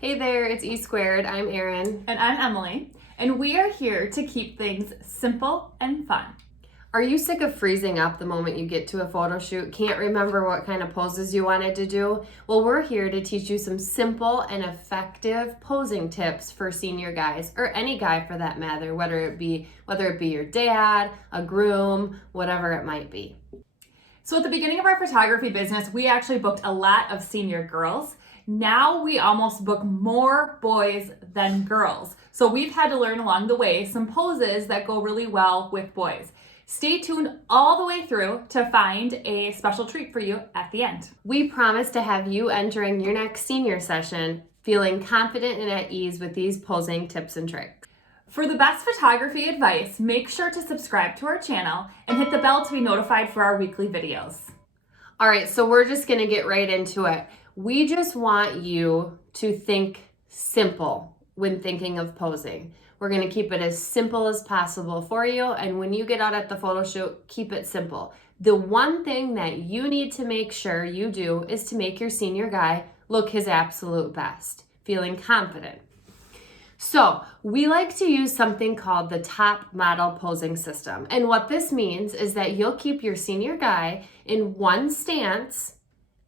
Hey there, it's esquared. I'm Erin. And I'm Emily, and we are here to keep things simple and fun. Are you sick of freezing up the moment you get to a photo shoot? Can't remember what kind of poses you wanted to do? Well, we're here to teach you some simple and effective posing tips for senior guys, or any guy for that matter, whether it be your dad, a groom, whatever it might be. So at the beginning of our photography business, we actually booked a lot of senior girls. Now we almost book more boys than girls. So we've had to learn along the way some poses that go really well with boys. Stay tuned all the way through to find a special treat for you at the end. We promise to have you entering your next senior session feeling confident and at ease with these posing tips and tricks. For the best photography advice, make sure to subscribe to our channel and hit the bell to be notified for our weekly videos. All right, so we're just gonna get right into it. We just want you to think simple when thinking of posing. We're gonna keep it as simple as possible for you, and when you get out at the photo shoot, keep it simple. The one thing that you need to make sure you do is to make your senior guy look his absolute best, feeling confident. So we like to use something called the top model posing system. And what this means is that you'll keep your senior guy in one stance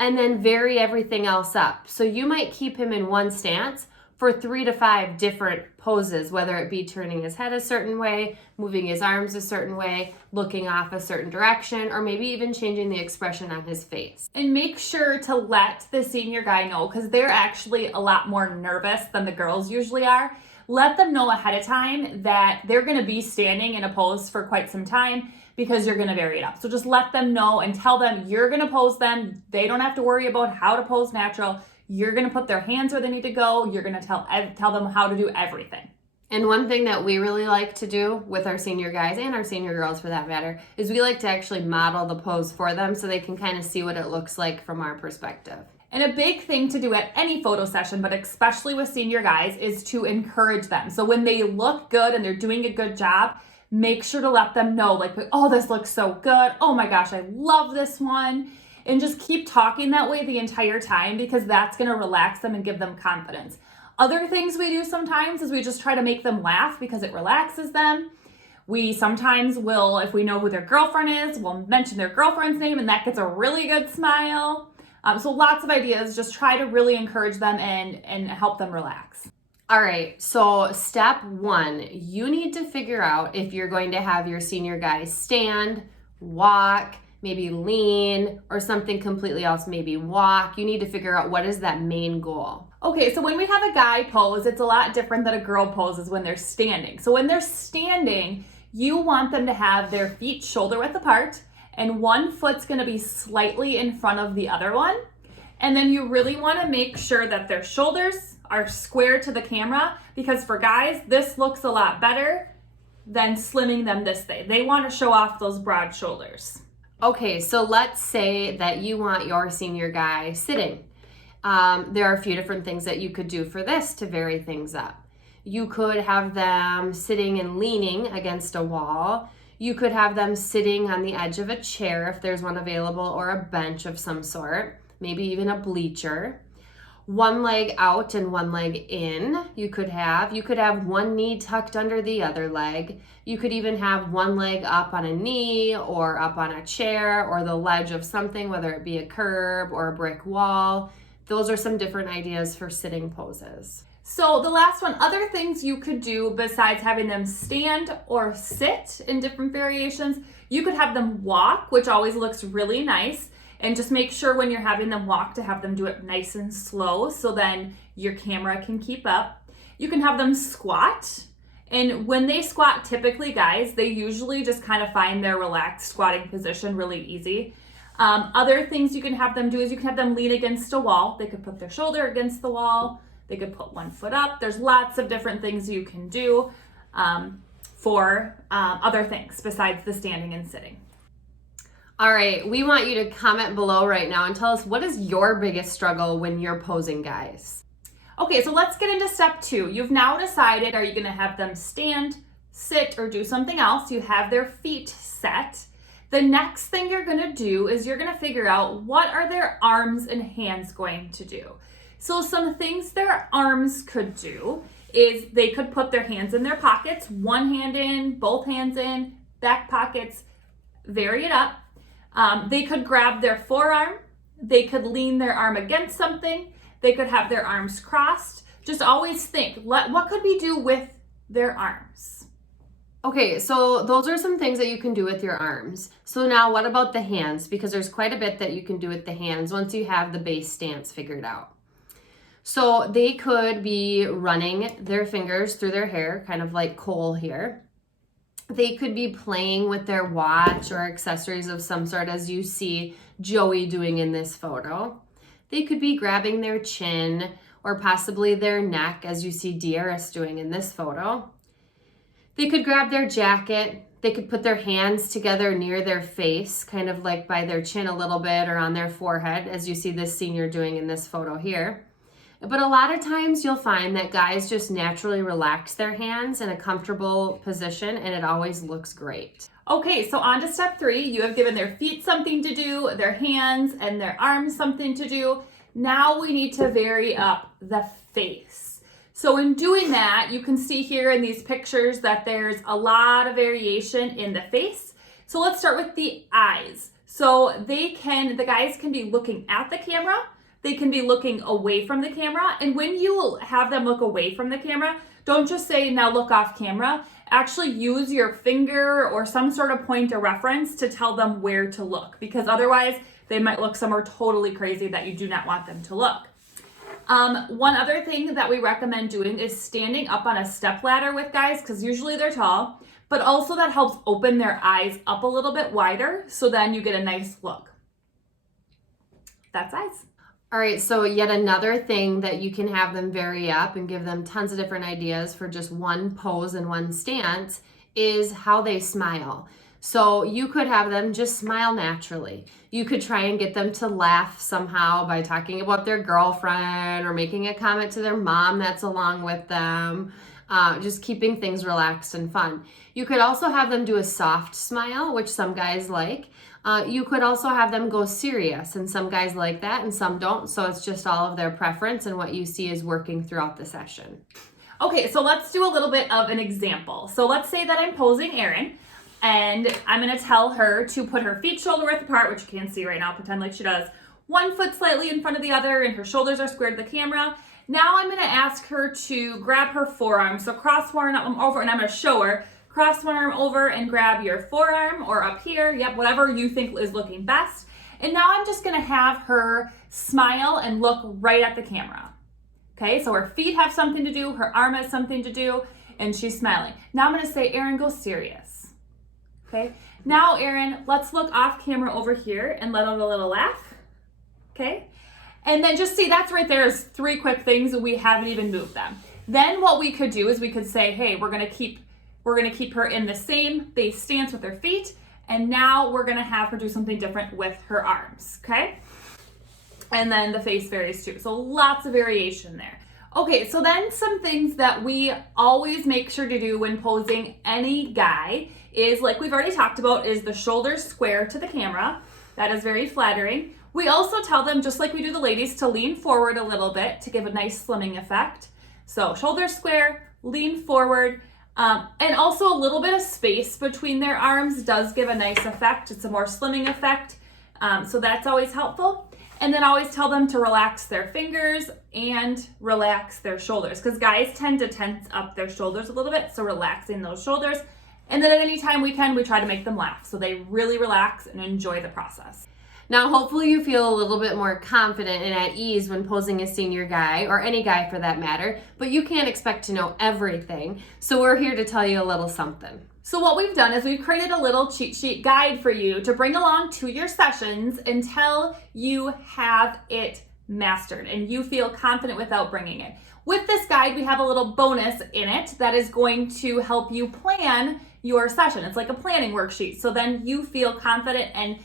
and then vary everything else up. So you might keep him in one stance for 3 to 5 different poses, whether it be turning his head a certain way, moving his arms a certain way, looking off a certain direction, or maybe even changing the expression on his face. And make sure to let the senior guy know, because they're actually a lot more nervous than the girls usually are. Let them know ahead of time that they're gonna be standing in a pose for quite some time because you're gonna vary it up. So just let them know and tell them you're gonna pose them. They don't have to worry about how to pose natural. You're gonna put their hands where they need to go. You're gonna tell them how to do everything. And one thing that we really like to do with our senior guys and our senior girls for that matter is we like to actually model the pose for them so they can kind of see what it looks like from our perspective. And a big thing to do at any photo session, but especially with senior guys, is to encourage them. So when they look good and they're doing a good job, make sure to let them know, like, oh, this looks so good. Oh my gosh, I love this one. And just keep talking that way the entire time, because that's gonna relax them and give them confidence. Other things we do sometimes is we just try to make them laugh because it relaxes them. We sometimes will, if we know who their girlfriend is, we'll mention their girlfriend's name and that gets a really good smile. So lots of ideas, just try to really encourage them and help them relax. All right, so step 1, you need to figure out if you're going to have your senior guy stand, walk, maybe lean, or something completely else, maybe walk. You need to figure out what is that main goal. Okay, so when we have a guy pose, it's a lot different than a girl poses when they're standing. So when they're standing, you want them to have their feet shoulder width apart, and one foot's gonna be slightly in front of the other one. And then you really wanna make sure that their shoulders are square to the camera, because for guys, this looks a lot better than slimming them this way. They wanna show off those broad shoulders. Okay, so let's say that you want your senior guy sitting. There are a few different things that you could do for this to vary things up. You could have them sitting and leaning against a wall. You could have them sitting on the edge of a chair if there's one available, or a bench of some sort, maybe even a bleacher. One leg out and one leg in. You could have one knee tucked under the other leg. You could even have one leg up on a knee or up on a chair or the ledge of something, whether it be a curb or a brick wall. Those are some different ideas for sitting poses. So the last one, other things you could do besides having them stand or sit in different variations, you could have them walk, which always looks really nice. And just make sure when you're having them walk to have them do it nice and slow, so then your camera can keep up. You can have them squat. And when they squat, typically guys, they usually just kind of find their relaxed squatting position really easy. Other things you can have them do is you can have them lean against a wall. They could put their shoulder against the wall. They could put one foot up. There's lots of different things you can do for other things besides the standing and sitting. All right, we want you to comment below right now and tell us, what is your biggest struggle when you're posing guys? Okay, so let's get into step 2. You've now decided, are you gonna have them stand, sit, or do something else? You have their feet set. The next thing you're gonna do is you're gonna figure out what are their arms and hands going to do. So some things their arms could do is they could put their hands in their pockets, one hand in, both hands in, back pockets, vary it up. They could grab their forearm. They could lean their arm against something. They could have their arms crossed. Just always think, what could we do with their arms? Okay, so those are some things that you can do with your arms. So now what about the hands? Because there's quite a bit that you can do with the hands once you have the base stance figured out. So they could be running their fingers through their hair, kind of like Cole here. They could be playing with their watch or accessories of some sort, as you see Joey doing in this photo. They could be grabbing their chin or possibly their neck, as you see Dierys doing in this photo. They could grab their jacket. They could put their hands together near their face, kind of like by their chin a little bit or on their forehead, as you see this senior doing in this photo here. But a lot of times you'll find that guys just naturally relax their hands in a comfortable position, and it always looks great. Okay, so on to step 3. You have given their feet something to do, their hands and their arms something to do. Now we need to vary up the face. So in doing that, you can see here in these pictures that there's a lot of variation in the face. So let's start with the eyes. So the guys can be looking at the camera. They can be looking away from the camera. And when you have them look away from the camera, don't just say, now look off camera. Actually use your finger or some sort of point of reference to tell them where to look, because otherwise they might look somewhere totally crazy that you do not want them to look. One other thing that we recommend doing is standing up on a step ladder with guys, because usually they're tall, but also that helps open their eyes up a little bit wider, so then you get a nice look. That's eyes. All right, so yet another thing that you can have them vary up and give them tons of different ideas for just one pose and one stance is how they smile. So you could have them just smile naturally. You could try and get them to laugh somehow by talking about their girlfriend or making a comment to their mom that's along with them. Just keeping things relaxed and fun. You could also have them do a soft smile, which some guys like. You could also have them go serious, and some guys like that and some don't. So it's just all of their preference and what you see is working throughout the session. Okay, so let's do a little bit of an example. So let's say that I'm posing Erin, and I'm gonna tell her to put her feet shoulder width apart, which you can't see right now, pretend like she does. One foot slightly in front of the other, and her shoulders are squared to the camera. Now I'm gonna ask her to grab her forearm. So cross one arm over, and I'm gonna show her. Cross one arm over and grab your forearm, or up here, yep, whatever you think is looking best. And now I'm just gonna have her smile and look right at the camera. Okay, so her feet have something to do, her arm has something to do, and she's smiling. Now I'm gonna say, Erin, go serious. Okay, now Erin, let's look off camera over here and let out a little laugh. Okay, and then just see, that's right there is 3 quick things and we haven't even moved them. Then what we could do is we could say, hey, we're gonna keep her in the same base stance with her feet, and now we're gonna have her do something different with her arms, okay? And then the face varies too, so lots of variation there. Okay, so then some things that we always make sure to do when posing any guy is, like we've already talked about, is the shoulders square to the camera. That is very flattering. We also tell them, just like we do the ladies, to lean forward a little bit to give a nice slimming effect. So shoulders square, lean forward, and also a little bit of space between their arms does give a nice effect. It's a more slimming effect, so that's always helpful. And then always tell them to relax their fingers and relax their shoulders, because guys tend to tense up their shoulders a little bit, so relaxing those shoulders. And then at any time we can, we try to make them laugh, so they really relax and enjoy the process. Now, hopefully you feel a little bit more confident and at ease when posing a senior guy, or any guy for that matter, but you can't expect to know everything, so we're here to tell you a little something. So what we've done is we've created a little cheat sheet guide for you to bring along to your sessions until you have it mastered and you feel confident without bringing it. With this guide, we have a little bonus in it that is going to help you plan your session. It's like a planning worksheet, so then you feel confident and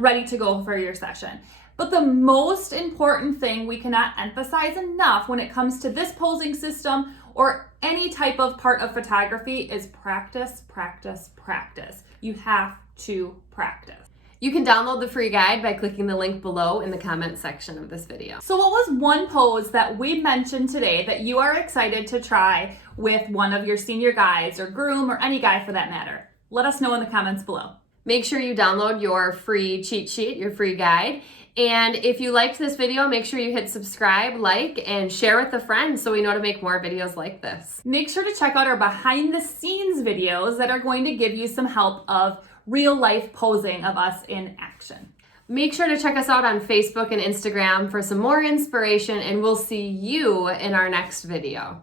ready to go for your session. But the most important thing we cannot emphasize enough when it comes to this posing system or any type of part of photography is practice, practice, practice. You have to practice. You can download the free guide by clicking the link below in the comment section of this video. So what was one pose that we mentioned today that you are excited to try with one of your senior guys or groom or any guy for that matter? Let us know in the comments below. Make sure you download your free cheat sheet, your free guide. And if you liked this video, make sure you hit subscribe, like, and share with a friend so we know to make more videos like this. Make sure to check out our behind the scenes videos that are going to give you some help of real life posing of us in action. Make sure to check us out on Facebook and Instagram for some more inspiration, and we'll see you in our next video.